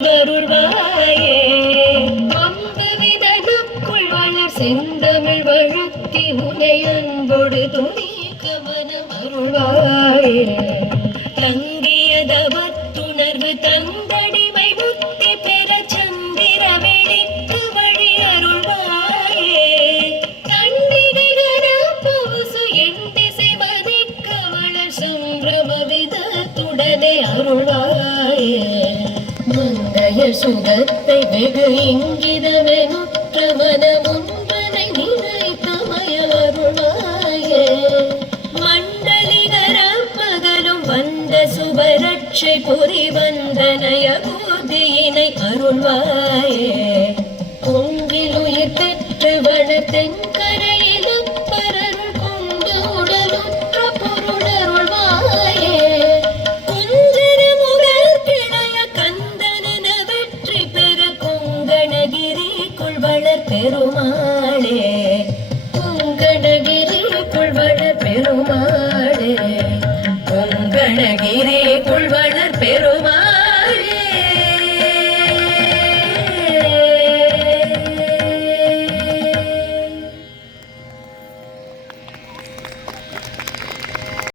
அருள்வாயே அம்பவிதனுக்குள் வளர் செந்தமிழ் வழுத்தி உனை அன்போடு துணிக்க மனம் அருள்வாயே தங்கிய தவத்துணர்வு தந்தடிமை முத்தி பெற சந்திர வெளிக்கு வழி அருள்வாயே தன்னிகர பவுசு என் திசை மதிக்க வளர் சம்பிரம விதத்துடனே அருள்வாயே முந்தைய சுகத்தை வெகு இங்கிதமெனுற்ற மனமுன்பனை நினைத்தமய அருளாயே மண்டலிகர பகலும் வந்த சுபரட்சை பொறி வந்தனைய போதியினை அருள்வாயே பொங்கிலுயிர் பெற்று வள தென்கரையிலும் பரருள் கொண்டு உடலுற்ற பொருள் அருள்வாயே பெருமாளே பொங்கணகிரிக்குள் வளர் பெருமாளே பொங்கணகிரிக்குள் வளர் பெருமாளே